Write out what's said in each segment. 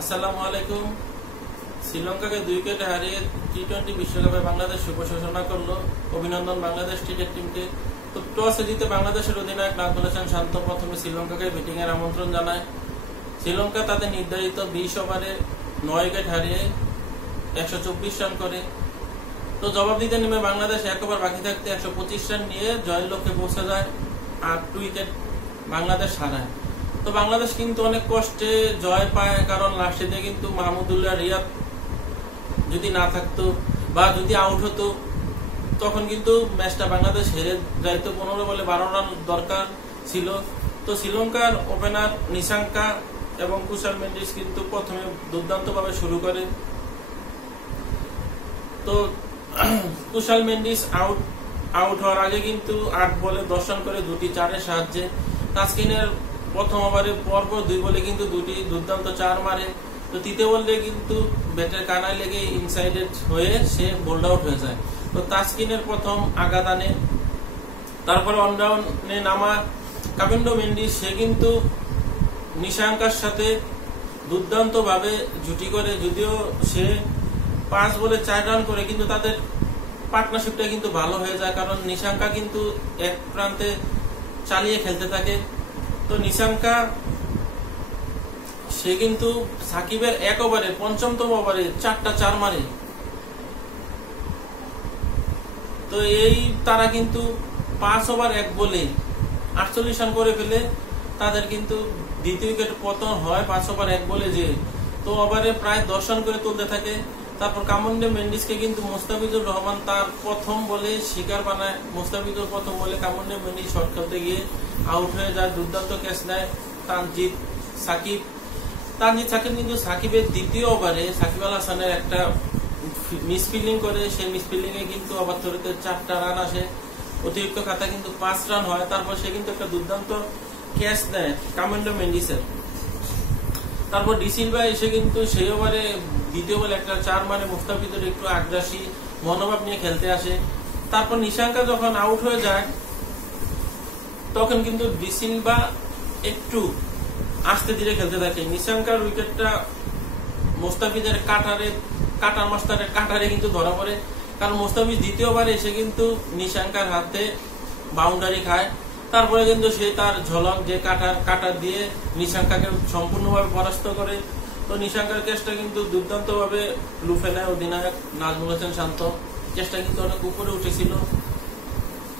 আসসালামু আলাইকুম। শ্রীলঙ্কাকে 2 উইকেটে হারিয়ে টি-20 বিশ্বকাপে বাংলাদেশ শুভ সূচনা করলো। অভিনন্দন বাংলাদেশ ক্রিকেট টিমকে। তো টসে জিতে বাংলাদেশের অধিনায়ক নাজমুল হাসান শান্ত প্রথমে শ্রীলঙ্কাকে ব্যাটিং এর আমন্ত্রণ জানায়। শ্রীলঙ্কা তাদের নির্ধারিত 20 ওভারে 9 উইকেট হারিয়ে 124 রান করে। তো জবাব দিতে নেমে বাংলাদেশ 1 ওভার বাকি থাকতে 125 রান নিয়ে জয়ের লক্ষ্যে পৌঁছে যায়। 8 উইকেট বাংলাদেশ হারায়। তো বাংলাদেশ কিন্তু অনেক কষ্টে জয় পায়, কারণ লাস্টে দিয়ে কিন্তু মাহমুদুল্লাহ রিয়াদ যদি না থাকতো বা যদি আউট হতো তখন কিন্তু ম্যাচটা বাংলাদেশ হেরে যাইতো। 15 বলে 12 রান দরকার ছিল। তো শ্রীলঙ্কার ওপেনার নিশাঙ্কা এবং কুশাল মেন্ডিস কিন্তু প্রথমে দুর্দান্তভাবে শুরু করে। তো কুশাল মেন্ডিস আউট হওয়ার আগে কিন্তু 8 বলে 10 রান করে 2টি 4-এর সাহায্যে। তাসকিনের প্রথম ওভারে পরপর 2 বলে কিন্তু 2টি দুর্দান্ত 4 মারে। তো তৃতীয় বলে কিন্তু ব্যাটের কানায় লেগে ইনসাইডেড হয়ে সে বোল্ড আউট হয়ে যায়। তো তাসকিনের প্রথম আঘাত আনে। তারপরে অনডাউনে নামা কাবিন্ডো মেন্ডিস সে কিন্তু নিশাঙ্কার সাথে দুর্দান্ত ভাবে জুটি করে, যদিও সে 5 বলে 4 রান করে, কিন্তু তাদের পার্টনারশিপটা কিন্তু ভালো হয়ে যায়, কারণ নিশাঙ্কা কিন্তু এক প্রান্তে চালিয়ে খেলতে থাকে। তো নিশাঙ্কা সে কিন্তু সাকিবের 1 ওভারে 5ম ওভারে 4টা 4 মারে। তো এই তারা কিন্তু 5 ওভার 1 বলে 48 রান করে ফেলে। তাদের কিন্তু দ্বিতীয় উইকেট পতন হয় 5 ওভার 1 বলে যে। তো ওভারে প্রায় 10 রান করে তুলতে থাকে। তারপর কামুন্ডে মেন্ডিসকে কিন্তু মুস্তাফিজুর রহমান তার প্রথম বলে শিকার বানায়। মুস্তাফিজুর প্রথম বলে কামুন্ডে মেন্ডিস শট খেলতে গিয়ে আউট হয়ে যায়। দুর্দান্ত ক্যাচ নেয় তানজিদ সাকিব কিন্তু সাকিবের দ্বিতীয় ওভারে সাকিব আল হাসানের একটা মিসফিল্ডিং করে। সেই মিসফিল্ডিং এ কিন্তু ওভার ধরতে 4টা রান আসে। অতিরিক্ত খাতা কিন্তু 5 রান হয়। তারপর সে কিন্তু একটা দুর্দান্ত ক্যাচ দেয় কামুন্ডে মেন্ডিসের। তারপর ডিসিলভা এসে কিন্তু সেই ওভারে দ্বিতীয় বলে একটা 4 মারে। মুস্তাফিজুর একটু আগ্রাসী মনোভাব নিয়ে খেলতে আসে। তারপর নিশাঙ্কা যখন আউট হয়ে যায় তখন কিন্তু ডিসিলভা একটু আস্তে ধীরে খেলতে থাকে। নিশাঙ্কার উইকেটটা মুস্তাফিজের কাটার মাস্টারের কাটারে কিন্তু ধরা পড়ে, কারণ মুস্তাফিজ দ্বিতীয় ওভারে এসে কিন্তু নিশাঙ্কার হাতে বাউন্ডারি খায়। তারপরে কিন্তু সে তার ঝলক যে কাটার দিয়ে নিশাঙ্কাকে সম্পূর্ণভাবে পরাস্ত করে। তো নিশাঙ্কার ক্যাচটা কিন্তু দুর্দান্ত ভাবে লুফে নেয় অধিনায়ক নাজমুল হাসান শান্ত। ক্যাচটা কিন্তু অনেক উপরে উঠেছিল,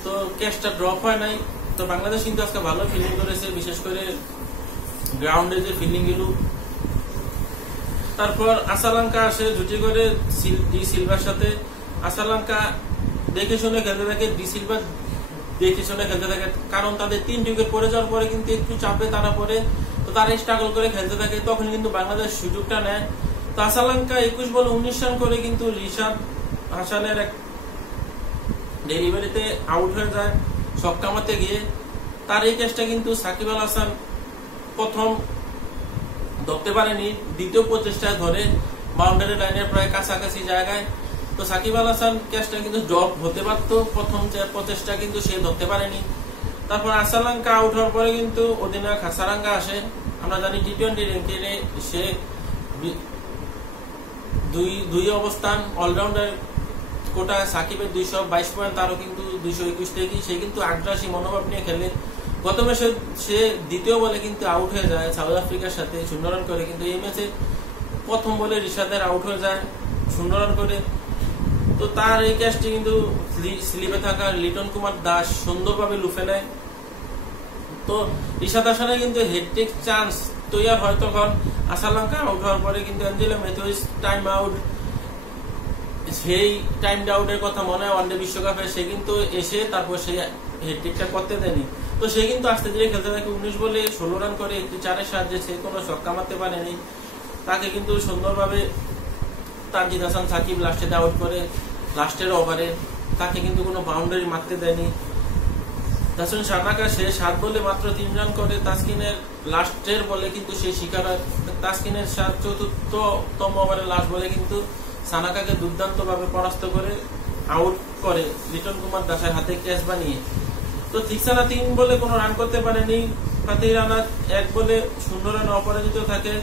তো ক্যাচটা ড্রপ হয় নাই। তো বাংলাদেশ কিন্তু আজকে ভালো ফিল্ডিং করেছে, বিশেষ করে গ্রাউন্ডে যে ফিল্ডিং গুলো। তারপর আসালাঙ্কা আসে জুটি করে ডি সিলভার সাথে। আসালাঙ্কা দেখে শুনে খেলতে থাকে, ডি সিলভার দেখে শুনে খেলতে থাকে, কারণ তাদের 3 উইকেট পড়ে যাওয়ার পরে কিন্তু একটু চাপে তারা পড়ে। তো তারা স্ট্রাগল করে খেলতে থাকে, তখন কিন্তু বাংলাদেশ সুযোগটা নেয়। তো আসালাঙ্কা 21 বলে 19 রান করে কিন্তু রিশাদ হাসানের এক ডেলিভারিতে আউট হয়ে যায় ছক্কা মারতে গিয়ে। তার এই ক্যাচটা কিন্তু সাকিব আল হাসান প্রথম ধরতে পারেনি, দ্বিতীয় প্রচেষ্টায় ধরে বাউন্ডারি লাইনের প্রায় কাছাকাছি জায়গায়। তো সাকিব আল হাসান ক্যাচটা কিন্তু ড্রপ হতে পারত, প্রথম যে প্রচেষ্টা কিন্তু সে ধরতে পারেনি। তারপর আসালাঙ্কা আউট হওয়ার পরে কিন্তু অধিনায়ক হাসারাঙ্গা আসে। আমরা জানি টি-20 র্যাঙ্কিংয়ে সে 2 অবস্থান, অলরাউন্ডার কোটা। সাকিবের 222 পয়েন্ট, তারও কিন্তু 221 থেকে। সে কিন্তু আগ্রাসী মনোভাব নিয়ে খেলে। গত ম্যাচে সে দ্বিতীয় বলে কিন্তু আউট হয়ে যায় সাউথ আফ্রিকার সাথে 0 রান করে, কিন্তু এই ম্যাচে প্রথম বলে রিশাদের আউট হয়ে যায় 0 রান করে। তো তার এই ক্যাচটি কিন্তু স্লিপে থাকা লিটন কুমার দাস সুন্দরভাবে লুফে নেয়। তো রিশাদ হাসানের কিন্তু হেডট্রিক চান্স তৈরি হয় তখন। আসালাঙ্কা আউট হওয়ার পরে কিন্তু অ্যাঞ্জেলো ম্যাথিউস টাইম আউট, সেই টাইম আউটের কথা মনে হয় ওয়ানডে বিশ্বকাপে সে কিন্তু এসে তারপর সেই হেডট্রিকটা করতে দেয়নি। তো সে কিন্তু আস্তে ধীরে খেলতে থাকে। 19 বলে 16 রান করে একটি 4-এর সাহায্যে। সে কোনো ছক্কা মারতে পারেনি। তাকে কিন্তু সুন্দরভাবে তানজিদ হাসান সাকিব লাস্টে আউট করে লাস্টের ওভারে। তাকে কিন্তু কোনো বাউন্ডারি মারতে দেয়নি। দাসুন সানাকা সে 7 বলে মাত্র 3 রান করে। তাসকিনের লাস্টের বলে কিন্তু সে শিকার হয়। তাসকিনের 4র্থতম ওভারে লাস্ট বলে কিন্তু সানাকাকে দুর্দান্ত ভাবে পরাস্ত করে আউট করে লিটন কুমার দাসের হাতে ক্যাচ বানিয়ে। তো থিকসানা 3 বলে কোনো রান করতে পারেনি। ফাতিহ রানা 1 বলে 0 রান অপরাজিত থাকে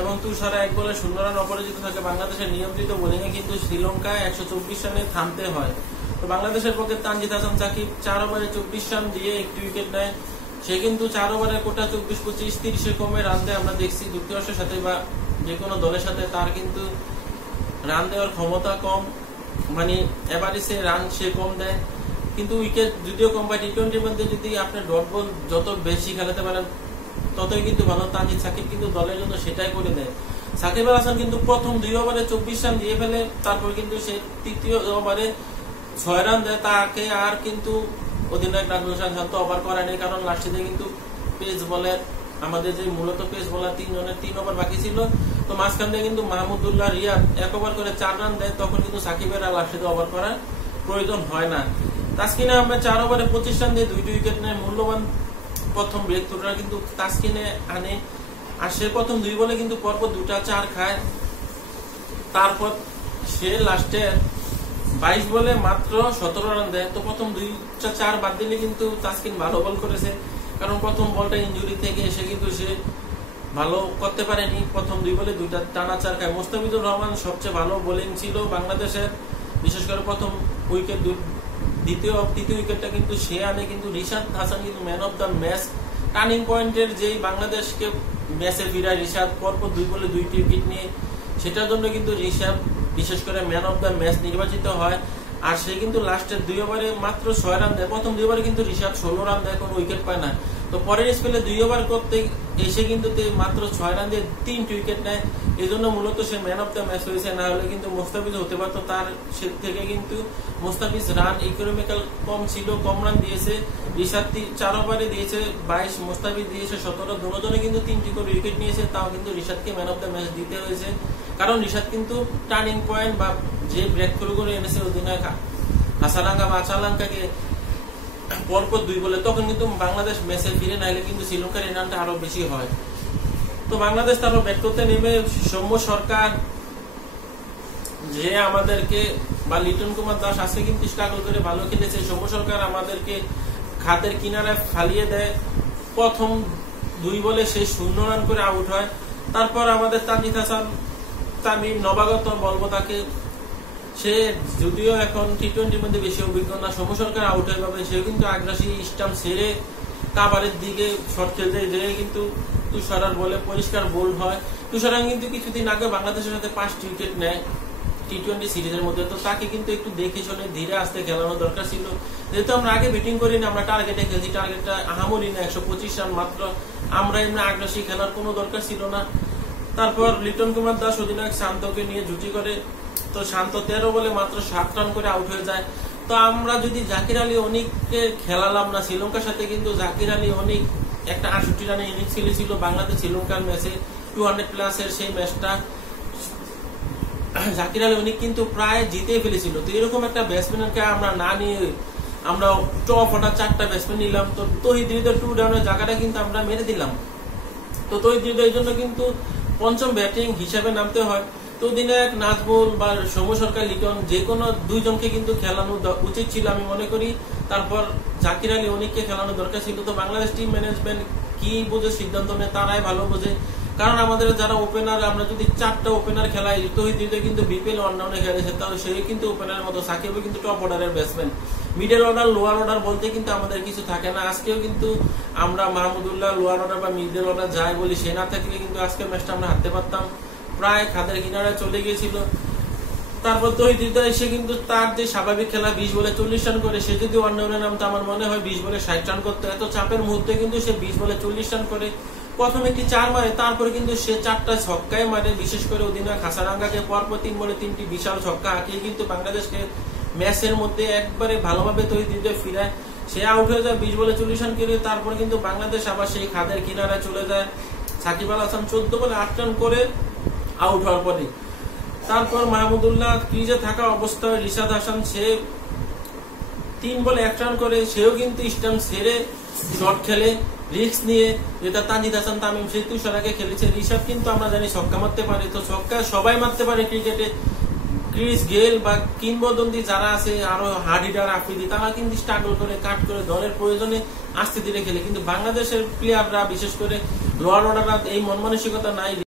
এবং তুষারা 1 বলে 0 রান অপরাজিত থাকে। বাংলাদেশের নিয়ন্ত্রিত বোলিং এ কিন্তু শ্রীলঙ্কায় 124 রানে থামতে হয়। তো বাংলাদেশের পক্ষে তানজিদ হাসান সাকিব 4 ওভারে 24 রান দিয়ে 1 উইকেট নেয়। সে কিন্তু 4 ওভারে কোটা 24-25-30 কমে রান দেয়। আমরা দেখছি যুক্তরাষ্ট্রের সাথে বা যে কোনো দলের সাথে তার কিন্তু রান দেওয়ার ক্ষমতা কম, মানে এভারেজে রান সে কম দেয়, কিন্তু উইকেট যদিও কম পায়। টি-20-র মধ্যে যদি আপনি ডট বল যত বেশি খেলাতে পারেন ততই কিন্তু ভালো। তানজিদ সাকিব কিন্তু দলের জন্য সেটাই করে দেয়। সাকিব আল হাসান কিন্তু প্রথম 2 ওভারে 24 রান দিয়ে ফেলে, তারপর কিন্তু সে তৃতীয় ওভারে 6 রান দেয়। তাকে আর কিন্তু অধিনায়ক নাজমুল হোসেন শান্ত ওভার করেনি, কারণ লাস্টে কিন্তু পেস বলার আমাদের যে মূলত পেস বলার 3 জনের 3 ওভার বাকি ছিল। তো মাঝখান দিয়ে কিন্তু মাহমুদুল্লাহ রিয়াদ 1 ওভার করে 4 রান দেয়, তখন কিন্তু সাকিবের আর লাস্টে ওভার করার প্রয়োজন হয় না। তাসকিনে আহমেদ 4 ওভারে 25 রান দিয়ে 2টি উইকেট নেয়। মূল্যবান প্রথম ব্রেক থ্রোটা কিন্তু তাসকিনে আনে, আর সে প্রথম 2 বলে কিন্তু পরপর 2টা 4 খায়। তারপর সে লাস্টে 22 বলে মাত্র 17 রান দেয়। তো প্রথম 2টা 4 বাদ দিলে কিন্তু তাসকিন ভালো বল করেছে, কারণ প্রথম বলটা ইনজুরি থেকে এসে কিন্তু সে ভালো করতে পারেনি। প্রথম 2 বলে 2টা টানা 4 খায়। মুস্তাফিজুর রহমান সবচেয়ে ভালো বোলিং ছিল বাংলাদেশের, বিশেষ করে প্রথম উইকেট, তৃতীয় উইকেটটা কিন্তু সে আনে। কিন্তু রিশাদ হাসান কিন্তু man of the match, turning পয়েন্টের যেই বাংলাদেশকে ম্যাচে ফিরায় রিশাদ পরপর 2 বলে 2টি উইকেট নিয়ে, সেটার জন্য কিন্তু রিশাদ বিশেষ করে ম্যান অফ দ্য ম্যাচ নির্বাচিত হয়। আর সে কিন্তু লাস্টের 2 ওভারে মাত্র 6 রান দেয়। প্রথম 2 ওভারে কিন্তু রিশাদ 16 রান দেয়, কোনো উইকেট পায় না। তো পরের স্পেলে 2 ওভার করতে এসে কিন্তু মাত্র 6 রান দিয়ে 3টি উইকেট নেয়। এই জন্য মূলত সে ম্যান অফ দ্য ম্যাচ হয়েছে, না হলে কিন্তু মুস্তাফিজ হতে পারত। তার থেকে কিন্তু মুস্তাফিজ রান ইকোনমিক্যাল কম ছিল, কম রান দিয়েছে। রিশাদ 4 ওভারে দিয়েছে 22, মুস্তাফিজ দিয়েছে 17। দুজনে কিন্তু 3টি করে উইকেট নিয়েছে, তাও কিন্তু রিশাদকে ম্যান অফ দ্য ম্যাচ দিতে হয়েছে, কারণ রিশাদ কিন্তু টার্নিং পয়েন্ট বা যে ব্রেক থ্রু করে এনেছে অধিনায়ক হাসালাঙ্কা বা আচালাঙ্কাকে পরপর 2 বলে, তখন কিন্তু বাংলাদেশ ম্যাচে ফিরে, নাইলে কিন্তু শ্রীলঙ্কার এই রানটা আরো বেশি হয়। তো বাংলাদেশ তারপর ব্যাট করতে নেমে সৌম্য সরকার যে আমাদেরকে বা লিটন কুমার দাস আজকে কিন্তু স্ট্রাগল করে ভালো খেলেছে। সৌম্য সরকার আমাদেরকে খাতের কিনারায় ফালিয়ে দেয়। প্রথম 2 বলে সে 0 রান করে আউট হয়। তারপর আমাদের তানজিদ হাসান তামিম নবাগত বলবো তাকে, সে যদিও এখন টি-20-র মধ্যে বেশি অভিজ্ঞ না, সৌম্য সরকার আউট হয়ে পাবে। সেও কিন্তু আগ্রাসী স্টাম্প ছেড়ে কাভারের দিকে শট খেলতে যেয়ে কিন্তু তুষারার বলে পরিষ্কার বোল্ড হয়। তুষারা কিন্তু কিছুদিন আগে বাংলাদেশের সাথে 5টি উইকেট নেয় টি-20 সিরিজের মধ্যে। তো তাকে কিন্তু একটু দেখে শুনে ধীরে আস্তে খেলানো দরকার ছিল, যেহেতু আমরা আগে ব্যাটিং করি না, আমরা টার্গেটে খেলছি। টার্গেটটা আহামরি না, 125 রান মাত্র। আমরা এমনি আগ্রাসী খেলার কোনো দরকার ছিল না। তারপর লিটন কুমার দাস অধিনায়ক শান্তকে নিয়ে জুটি করে, তো শান্ত 13 বলে মাত্র 7 রান করে আউট হয়ে যায়। তো আমরা যদি জাকির আলী অনিককে খেলালাম না, শ্রীলঙ্কার সাথে কিন্তু জাকির আলী অনিক একটা 68 রানের ইনিংস খেলেছিল বাংলাদেশ শ্রীলঙ্কার ম্যাচে 200 প্লাসের সেই ম্যাচটা জাকির আলী অনিক কিন্তু প্রায় জিতেই ফেলেছিল। তো এরকম একটা ব্যাটসম্যানকে আমরা না নিয়ে আমরা টপ অর্ডার 4টা ব্যাটসম্যান নিলাম। তো তহিদ হৃদয় 2 ডাউনের জায়গাটা কিন্তু আমরা মেরে দিলাম। তো তহিদ হৃদয়ের জন্য কিন্তু পঞ্চম ব্যাটিং হিসাবে নামতে হয়। তো অধিনায়ক নাজমুল বা সৌম্য সরকার, লিটন যে কোনো 2 জনকে কিন্তু খেলানো উচিত ছিল আমি মনে করি। তারপর জাকির আলী অনিককে খেলানো দরকার ছিল। তো বাংলাদেশ টিম ম্যানেজমেন্ট কি বুঝে সিদ্ধান্ত নেয় তারাই ভালো বোঝে, কারণ আমাদের যারা ওপেনার, আমরা যদি 4টা ওপেনার খেলাই, তহিদ হৃদয় কিন্তু বিপিএল ওয়ানডাউনে খেলেছে, তাহলে সে কিন্তু ওপেনারের মতো, সাকিবও কিন্তু টপ অর্ডারের batsman. Middle order lower order বলতে কিন্তু আমাদের কিছু থাকে না। আজকেও কিন্তু আমরা মাহমুদুল্লাহ লোয়ার অর্ডার বা মিডল অর্ডার যাই বলি, সে না থাকলে কিন্তু আজকের ম্যাচটা আমরা হারতে পারতাম, প্রায় খাদের কিনারায় চলে গিয়েছিল। তারপর তহিদ হৃদয় এসে কিন্তু তার যে স্বাভাবিক খেলা 20 বলে 40 রান করে, সে যদি ওয়ানডাউনে নামতো আমার মনে হয় 20 বলে 60 রান করতো। এত চাপের মুহূর্তে কিন্তু সে 20 বলে 40 রান করে, প্রথম একটি 4 মারে, তারপরে কিন্তু সে 4টা ছক্কায় মারে। বিশেষ করে অধিনায়ক হাসারাঙ্গাকে পরপর 3 বলে 3টি বিশাল ছক্কা হাঁকিয়ে কিন্তু বাংলাদেশকে ম্যাচের মধ্যে একবারে ভালোভাবে তহিদ হৃদয় ফিরায়। সে আউট হয়ে যায় 20 বলে 40 রান করে। তারপর কিন্তু বাংলাদেশ আবার সেই খাদের কিনারায় চলে যায়। সাকিব আল হাসান 14 বলে 8 রান করে আউট হওয়ার পরে, তারপর মাহমুদুল্লাহ ক্রিজে থাকা অবস্থায় রিশাদ হাসান সে 3 বলে 1 রান করে, সেও কিন্তু স্টাম্প ছেড়ে শট খেলে রিস্ক নিয়ে, যেটা তানজিদ হাসান তামিম সেই তুষারাকে খেলেছে। রিশাদ কিন্তু আমরা জানি ছক্কা মারতে পারে, তো ছক্কা সবাই মারতে পারে ক্রিকেটে। ক্রিস গেল বা কিংবদন্তি যারা আছে আরো হার্ড হিটার আফ্রিদি, তারা কিন্তু স্ট্রাগল করে কাট করে দলের প্রয়োজনে আস্তে ধীরে খেলে, কিন্তু বাংলাদেশের প্লেয়াররা বিশেষ করে লোয়ার অর্ডাররা এই মন মানসিকতা নাই।